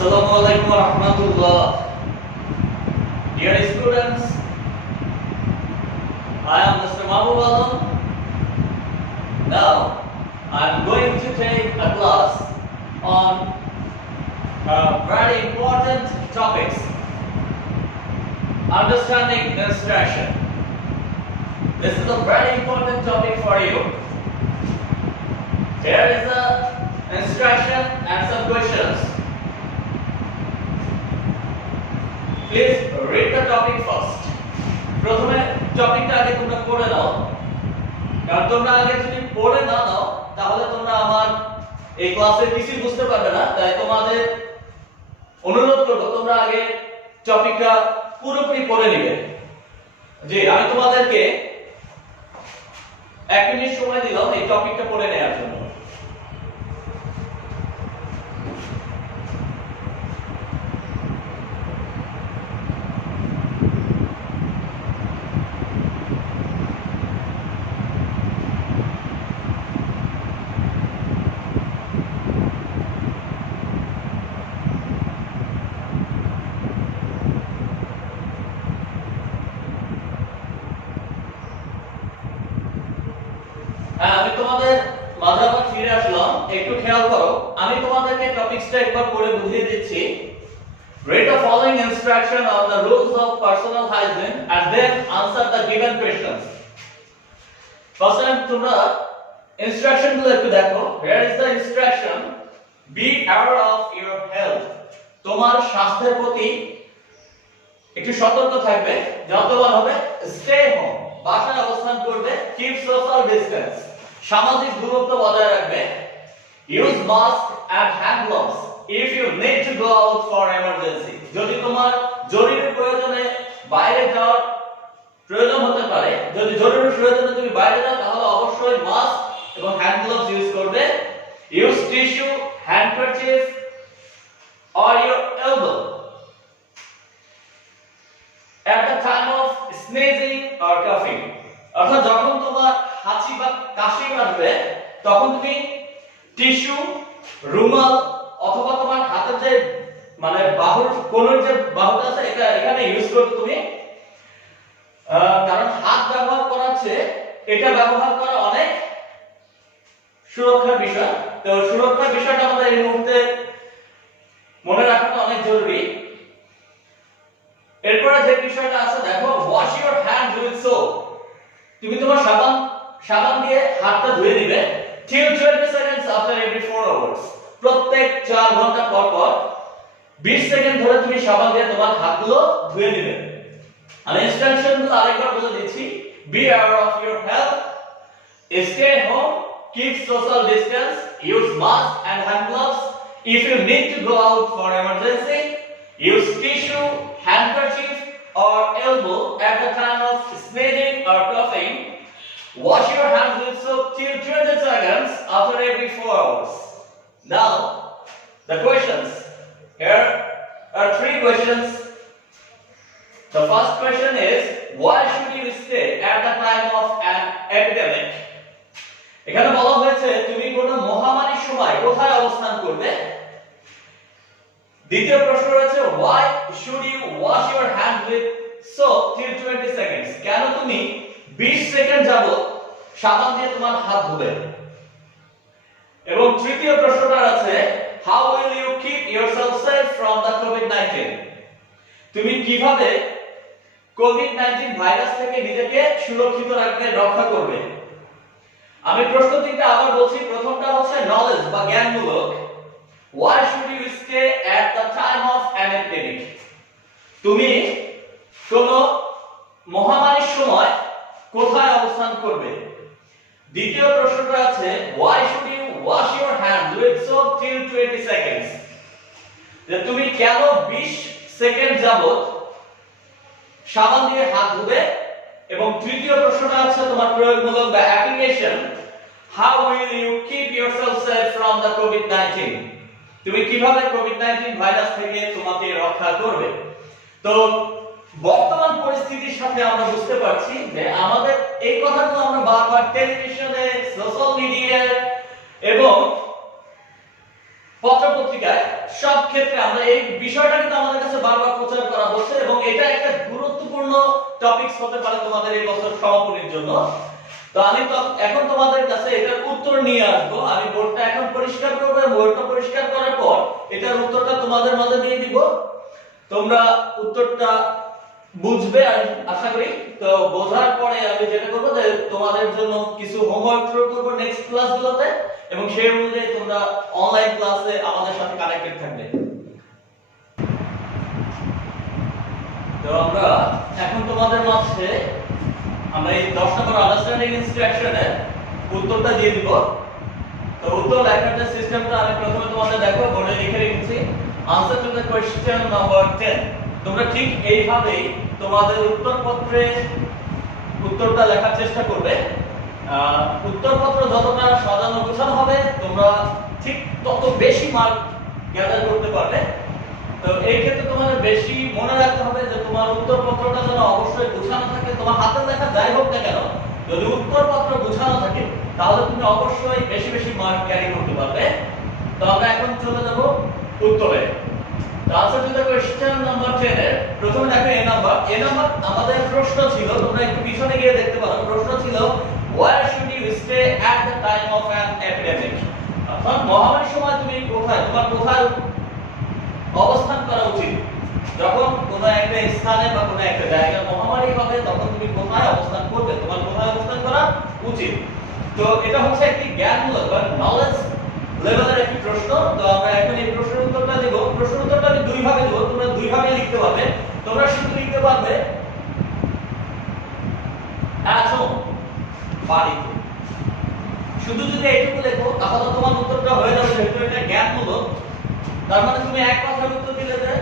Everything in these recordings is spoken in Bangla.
Assalamualaikum warahmatullah. Dear students, I am Mr. Mahbub Alam. Now, I am going to take a class on very important topics. Understanding instruction. This is a very important topic for you. Here is the instruction and some questions. Please read the topic first. প্রথমে টপিকটা আগে তোমরা পড়ে নাও, কারণ তোমরা আগে যদি পড়ে না নাও তাহলে তোমরা আমার এই ক্লাসে কিছুই বুঝতে পারবে না। তাই তোমাদের অনুরোধ করব তোমরা আগে টপিকটা পুরোপুরি পড়ে নিবে। জি, আমি তোমাদেরকে 1 মিনিট সময় দিলাম এই টপিকটা পড়ে নেওয়ার জন্য। আমি তোমাদের মাঝে আবার ফিরে আসলাম, একটু খেয়াল করো। আমি তোমাদেরকে টপিকসটা একবার পড়ে বুঝিয়ে দিচ্ছি। Read the following instruction on the rules of personal hygiene and then answer the given questions. First time তোমরা ইনস্ট্রাকশন গুলো একটু দেখো। Here is the instruction: be aware of your health. তোমার স্বাস্থ্যের প্রতি একটু সতর্ক থাকবে, যত্নবান হবে। Stay home, বাসায় অবস্থান করবে। Keep social distance, সামাজিক দূরত্ব বজায় রাখবে। Use mask and hand gloves if you need to go out for emergency. যদি তোমার জরুরি প্রয়োজনে বাইরে যাওয়ার প্রয়োজন হতে পারে, যদি জরুরি প্রয়োজনে তুমি বাইরে যাও তাহলে অবশ্যই মাস্ক এবং হ্যান্ড গ্লোভস ইউজ করবে। Use tissue, handkerchief or your elbow at the time of sneezing or coughing. অর্থাৎ যখন তোমার হাঁচি বা কাশি আসবে তখন তুমি টিস্যু, রুমাল অথবা তোমার হাতের যে মানে বাহুর কোণের যে বাহুটা আছে এটা এখানে ইউজ করবে তুমি। কারণ হাত ব্যবহার করাচ্ছে এটা ব্যবহার করা অনেক সুরক্ষার বিষয়। তো সুরক্ষার বিষয়টা আমাদের এই মুহূর্তে মনে রাখাটা অনেক জরুরি। এরপরে যে বিষয়টা আছে দেখো, wash your hands with soap. তুমি তোমার সাবান দিয়ে হাতটা ধুয়ে দিবে till 20 seconds after every 4 hours। প্রত্যেক 4 ঘন্টা পর পর 20 সেকেন্ড ধরে তুমি সাবান দিয়ে তোমার হাতগুলো ধুয়ে দিবে। আমি ইনস্ট্রাকশনগুলো আরেকবার বলে দিচ্ছি। be aware of your health, stay home, keep social distance, use mask and hand gloves if you need to go out for emergency, use tissue, handkerchief or elbow at the time of sneezing or coughing, wash your hands with soap till 20 seconds after every 4 hours. Now, the questions. Here are 3 questions. The first question is, why should you stay at the time of an epidemic? এখানে বলা হয়েছে তুমি কোনো মহামারীর সময় কোথায় অবস্থান করবে। দ্বিতীয় প্রশ্ন রয়েছে, why should you wash your hands with soap till 20 seconds? কেন তুমি 20 সেকেন্ড যাবত সাবান দিয়ে তোমার হাত ধুবে। এবং তৃতীয় প্রশ্নটা আছে, how will you keep yourself safe from the COVID-19? তুমি কিভাবে COVID-19 ভাইরাস থেকে নিজেকে সুরক্ষিত রাখবে, রক্ষা করবে। আমি প্রশ্ন তিনটা আবার বলছি। প্রথমটা হচ্ছে নলেজ বা জ্ঞানমূলক। Why should you stay at the time of an epidemic? তুমি কোন মহামারীর সময় কোথায় অবস্থান করবে। দ্বিতীয় প্রশ্নটা আছে, why should you wash your hands with soap till 20 seconds? যে তুমি কেন 20 সেকেন্ড যাবত সাবান দিয়ে হাত ধুবে। এবং তৃতীয় প্রশ্নটা আছে তোমার প্রয়োগমূলক বা application, how will you keep yourself safe from the COVID-19? তুমি কিভাবে কোভিড-19 ভাইরাস থেকে তোমাকে রক্ষা করবে। তো বর্তমান পরিস্থিতির সাথে আমরা বুঝতে পারছি যে আমাদের এই কথাগুলো আমরা বারবার টেলিভিশনে, সোশ্যাল মিডিয়ায় এবং পত্রপত্রিকায় সব ক্ষেত্রে আমরা এই বিষয়টা কিন্তু আমাদের কাছে বারবার প্রচার করা হচ্ছে এবং এটা একটা গুরুত্বপূর্ণ টপিকস হতে পারে তোমাদের এই বছর সমাপনীর জন্য। তো আমি তো এখন তোমাদের কাছে এটার উত্তর নিয়ে আসবো। আমি বোর্ডটা এখন পরিষ্কার করব, বোর্ডটা পরিষ্কার করার পর এটার উত্তরটা তোমাদের মাঝে দিয়ে দিব। তোমরা উত্তরটা বুঝবে আশা করি। তো বোঝার পরে আমি যেটা করব যে তোমাদের জন্য কিছু হোমওয়ার্ক শুরু করব নেক্সট ক্লাসগুলোতে এবং সেই অনুযায়ী তোমরা অনলাইন ক্লাসে আমাদের সাথে কানেক্টেড থাকবে। তো আমরা এখন তোমাদের মাঝে আমরা এই 10 নম্বর আন্ডারস্ট্যান্ডিং ইনস্ট্রাকশনের উত্তরটা দিয়ে দিব। তো উত্তর লেখার যে সিস্টেমটা আমি প্রথমে তোমাদের দেখো বোর্ডে লিখে রেখেছি। Answer to the question number 10। তোমরা ঠিক এইভাবেই তোমাদের উত্তরপত্রে উত্তরটা লেখার চেষ্টা করবে। উত্তরপত্র যতটা সাজানো গোছানো হবে তোমরা ঠিক তত বেশি মার্ক গ্যাদার করতে পারবে। তো এই ক্ষেত্রে তোমাদের বেশি মনে রাখতে হবে যে তোমার উত্তরপত্রটা যেন অবশ্যই গোছানো থাকে। তোমার হাতের লেখা যাই হোক না কেন, যদি উত্তরপত্র গোছানো থাকে তাহলে তুমি অবশ্যই বেশি বেশি মার্ক ক্যারি করতে পারবে। তো আমরা এখন চলে যাব উত্তরে। Answer to the question number 10 এর প্রথমে দেখো এ নাম্বার আমাদের প্রশ্ন ছিল, তোমরা একটু পিছনে গিয়ে দেখতে পারো। প্রশ্ন ছিল where should you stay at the time of an epidemic? অর্থাৎ মহামারীর সময় তুমি কোথায়, তোমার কোথায় অবস্থান করা উচিত। যখন কোনো একটা স্থানে বা কোনো একটা জায়গায় মহামারী হবে তখন তুমি কোথায় অবস্থান করবে, তোমার কোথায় অবস্থান করা উচিত। তো এটা হচ্ছে একটি জ্ঞানমূলক বা নলেজ লেভেলের একটি প্রশ্ন। তো আমরা এখন এই প্রশ্নের উত্তরটা দেব। প্রশ্নের উত্তরটা আমি দুই ভাবে দেব, তোমরা দুই ভাবে লিখতে পারবে। তোমরা শুধু লিখতে পারবে at home, বাড়িতে। শুধু যদি এইটুকু লেখো তাহলে তোমার উত্তরটা হয়ে যাবে, যেহেতু এটা জ্ঞানমূলক। তার মানে তুমি এক কথার উত্তর দিলে যে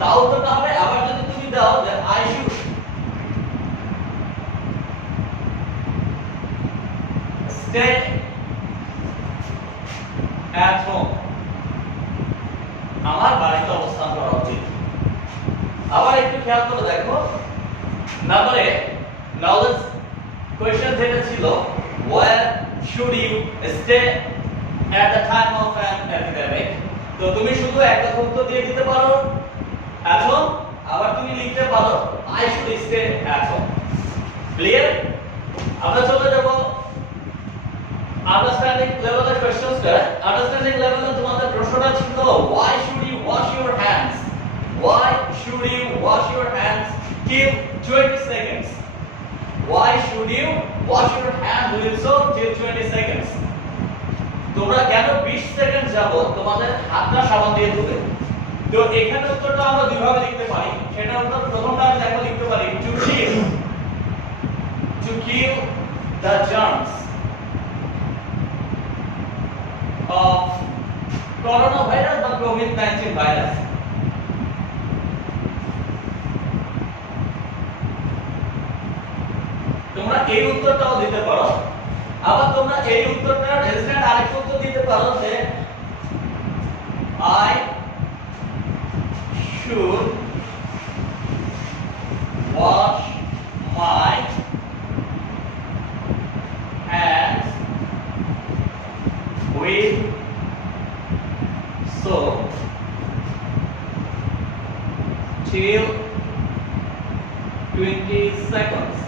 তাও উত্তরটা হবে। আবার যদি তুমি দাও যে I should stay at home, আমার বাড়িতে অবস্থান করা উচিত। আবার একটু খেয়াল করে দেখো নম্বরে নলেজ কোশ্চেন যেটা ছিল where should you stay at the time of an epidemic, তো তুমি শুধু একটা উত্তর দিয়ে দিতে পারো at home, আবার তুমি লিখতে পারো I should stay at home। Clear? আমরা চলে যাব আন্ডারস্ট্যান্ডিং লেভেলের কোশ্চেনটা। আন্ডারস্ট্যান্ডিং লেভেলে তোমাদের প্রশ্নটা ছিল why should you wash your hands, why should you wash your hands till 20 seconds, why should you wash your hands with soap till 20 seconds? তোমরা কেন 20 সেকেন্ড যাবত তোমাদের হাতটা সাবান দিয়ে ধুবে? তো এখানে উত্তরটা আমরা দুই ভাবে লিখতে পারি। সেটা উত্তর প্রথমটা আমি দেখো লিখতে পারি to kill the germs of coronavirus বা COVID-19 ভাইরাস। তোমরা এই উত্তরটাও দিতে পারো। আবার তোমরা এই উত্তরটার রেজিস্ট্যান্ট আরেকটা উত্তর দিতে পারো যে I should wash my hands with soap till 20 seconds.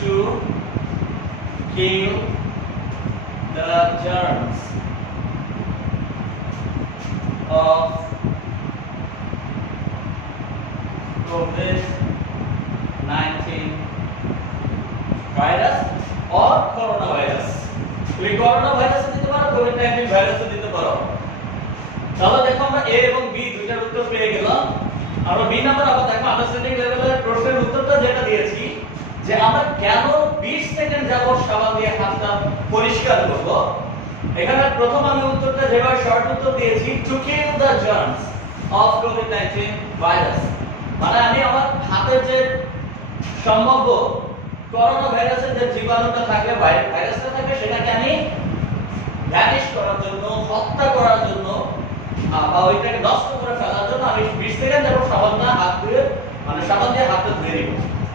To kill the germs of COVID-19 virus or coronavirus। তুমি করোনা ভাইরাস দিতে পারো, COVID-19 ভাইরাস দিতে পারো। তাহলে দেখো আমরা A এবং B দুইটার উত্তর পেয়ে গেলাম। আমরা B নাম্বার আবার দেখো আন্ডারস্ট্যান্ডিং লেভেলের প্রশ্নের উত্তরটা যেটা দিয়েছি যে আমরা কেন 20 সেকেন্ড যাবত সাবান দিয়ে হাতটা পরিষ্কার করব। এখানে প্রথম আমি উত্তরটা যেভাবে শর্ট উত্তর দিয়েছি to kill the germs of COVID-19 virus, মানে আমি আমার হাতের যে সম্ভাব্য করোনা ভাইরাসের যে জীবাণুটা থাকে, ভাইরাসটা থাকে, সেটাকে আমি ভ্যানিশ করার জন্য, হত্যা করার জন্য বা ওইটাকে নষ্ট করে ফেলার জন্য আমি 20 সেকেন্ড যাবত সাবানটা হাত দিয়ে মানে সাবান দিয়ে হাতটা ধুয়ে নিব।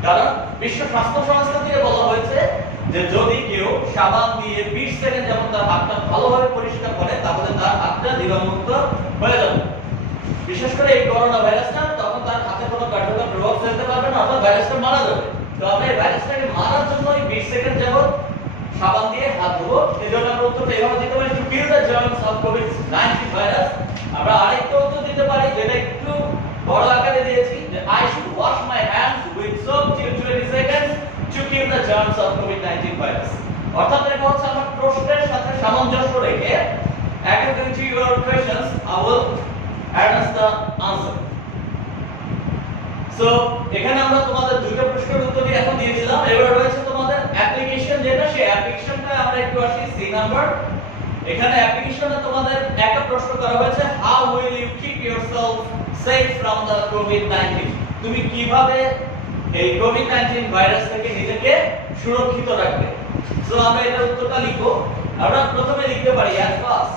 কারণ বিশ্ব স্বাস্থ্য সংস্থা থেকে বলা হয়েছে যে যদি কেউ সাবান দিয়ে 20 সেকেন্ড যেমন তার হাতটা ভালোভাবে পরিষ্কার করে তাহলে তার হাতটা জীবাণুমুক্ত হয়ে যাবে। বিশেষ করে এই করোনা ভাইরাসটা তখন তার হাতে কোনো কার্যকর প্রভাব ফেলতে পারবে না, অর্থাৎ ভাইরাসটা মারা যাবে। তো আমরা এই ভাইরাসটাকে মারার জন্য এই 20 সেকেন্ড যাবত সাবান দিয়ে হাত ধোবো। এজন্য আমরা উত্তরটা এইভাবে দিতে পারি, to kill the germs of COVID-19 virus. আমরা আরেকটা উত্তর দিতে পারি যেটা একটু বড় আকারে দিয়েছি, যে I should wash my hands with soap till 20 seconds to kill the germs of COVID-19 virus. অর্থাৎ এটা হচ্ছে আমার প্রশ্নের সাথে সামঞ্জস্য রেখে according to your questions I will address the answer. So এখানে আমরা তোমাদের দুটো প্রশ্নের উত্তর এখন দিয়ে দিলাম। এবার রয়েছে তোমাদের অ্যাপ্লিকেশন, যেটা সেই অ্যাপ্লিকেশনটা আমরা একটু আসি সি নাম্বার। এখানে অ্যাপ্লিকেশনে তোমাদের একটা প্রশ্ন করা হয়েছে, how will you keep yourself safe from the covid-19? তুমি কিভাবে এই covid-19 ভাইরাস থেকে নিজেকে সুরক্ষিত রাখবে। সো আমরা এটার উত্তরটা লিখবো। আমরা প্রথমে লিখতে পারি at first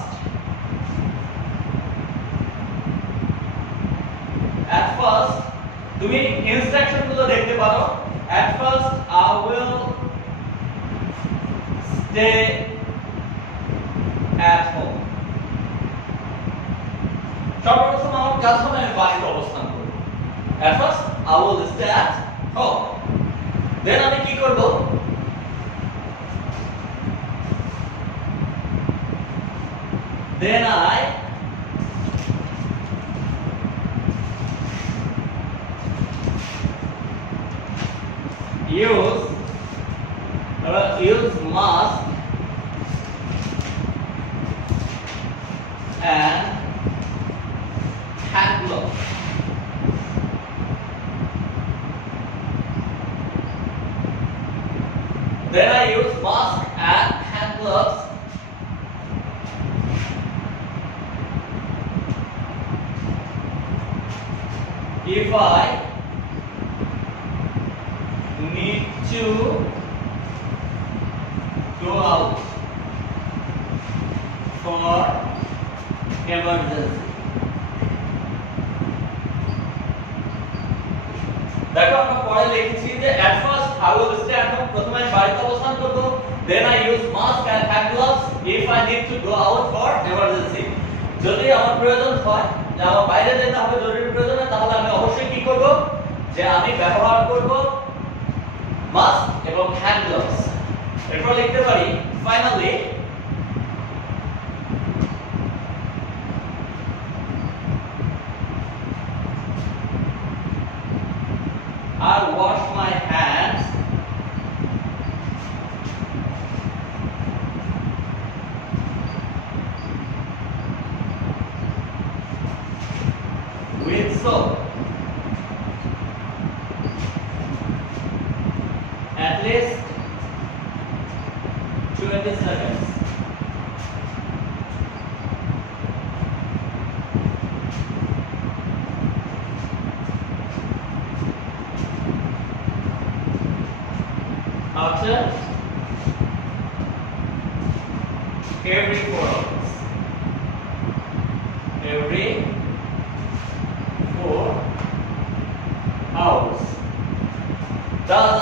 তুমি ইনস্ট্রাকশন গুলো দেখতে পারো। at first I will stay at home. সর্বপ্রথম আমার কাজ হবে আমি বাড়িতে অবস্থান করব। at first I will stay at home. then আমি কি করব, then I use mask and hand gloves. Then I use mask and hand gloves if I need to go out for emergency. দেখো আমরা পরে লিখেছি যে at first I will stay at home, প্রথমে আমি বাড়িতে অবস্থান করব, then I use mask and hand gloves if I need to go out for emergency. যদি আমার প্রয়োজন হয় যে আমার বাইরে যেতে হবে জরুরি প্রয়োজনে, তাহলে আমি অবশ্যই কি করব, যে আমি ব্যবহার করব মাস্ক এবং হ্যান্ড গ্লাভস। এরপর লিখতে পারি finally I wash my hands with soap at least 20 seconds. After every 4 hours. Every 4 hours. Does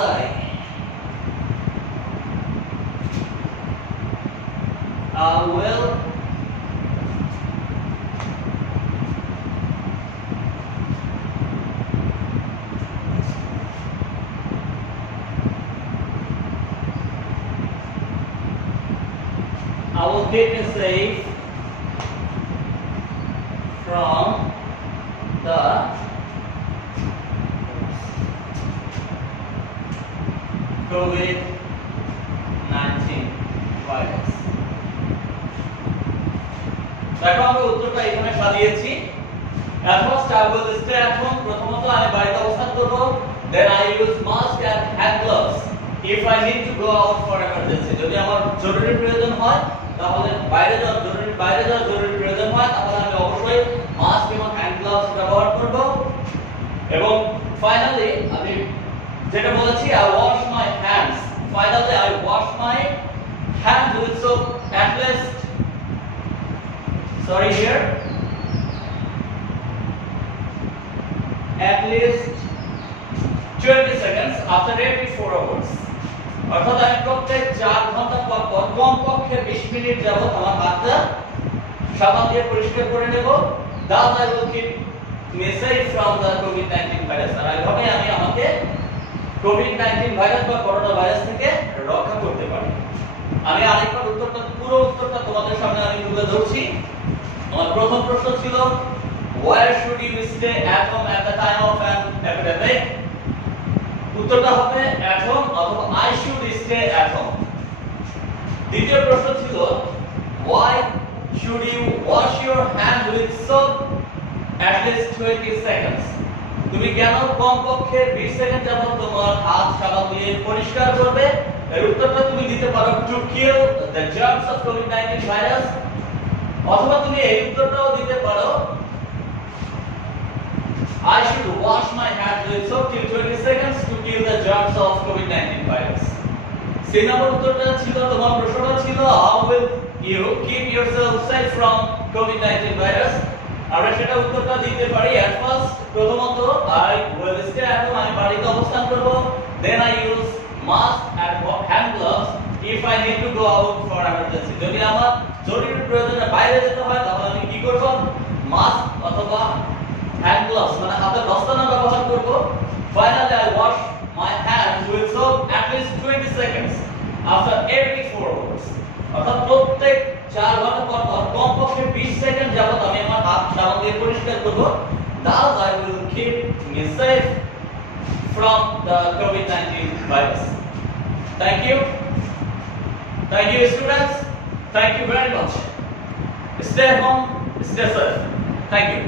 I will keep me safe from the COVID-19 virus. দেখো আমরা উত্তরটা এখানে সাজিয়েছি। at first I will stay at home, প্রথমত আমি বাড়িতে অবস্থান করব, then I use mask and hand gloves if I need to go out for emergency, যদি আমার জরুরি প্রয়োজন হয় তাহলে বাইরে যাওয়ার জরুরি প্রয়োজন হয় তাহলে আমি অবশ্যই মাস্ক এবং হ্যান্ড গ্লাভস ব্যবহার করব। এবং ফাইনালি আমি যেটা বলেছি I wash my hands, finally I wash my hands with soap at least, sorry here, at least 20 seconds after every 4 hours. অর্থাৎ আমি প্রত্যেক 4 ঘন্টা পর পর কমপক্ষে 20 মিনিট যাবত আমার হাতটা সাবান দিয়ে পরিষ্কার করে নেব। Thus I will keep me safe from the COVID-19 virus. আর এইভাবে আমি আমাকে COVID-19 ভাইরাস বা করোনা ভাইরাস থেকে রক্ষা করতে পারি। আমি আরেকবার পুরো উত্তরটা তোমাদের সামনে আমি তুলে ধরছি। আমার প্রথম প্রশ্ন ছিল where should you stay at home at the time of an epidemic? উত্তরটা হবে at home অথবা I should stay at home। দ্বিতীয় প্রশ্ন ছিল why should you wash your hand with soap at least 20 seconds? তুমি কেন কমপক্ষে 20 সেকেন্ড যাবত তোমার হাত সাবান দিয়ে পরিষ্কার করবে? এর উত্তরটা তুমি দিতে পারো to kill the germs of COVID-19 virus, অথবা তুমি এই উত্তরটাও দিতে পারো I should wash my hands with soap till 20 seconds to kill the germs of COVID-19 virus। সেই নম্বর উত্তরটা ছিল, তোমার প্রশ্নটা ছিল how will you keep yourself safe from COVID-19 virus? আমরা সেটা উত্তরটা দিতে পারি at first প্রথমত I will stay at home, আমি বাড়িতে অবস্থান করব, then I use mask and hand gloves if I need to go out for emergency। যদি আমার জরুরি প্রয়োজনে বাইরে যেতে হয় তাহলে আমি কি করব? মাস্ক অথবা hand gloves মানে হাতে দস্তানা ব্যবহার করব। Finally I wash my hands with soap at least 20 seconds after every 4 hours। অর্থাৎ প্রত্যেক 4 ঘন্টা পর পর কমপক্ষে 20 সেকেন্ড যাবত আমি আমার হাত সাবান দিয়ে পরিষ্কার করব। Thus I will keep me safe from the COVID-19 virus। Thank you students, thank you very much। Stay home, stay safe, thank you।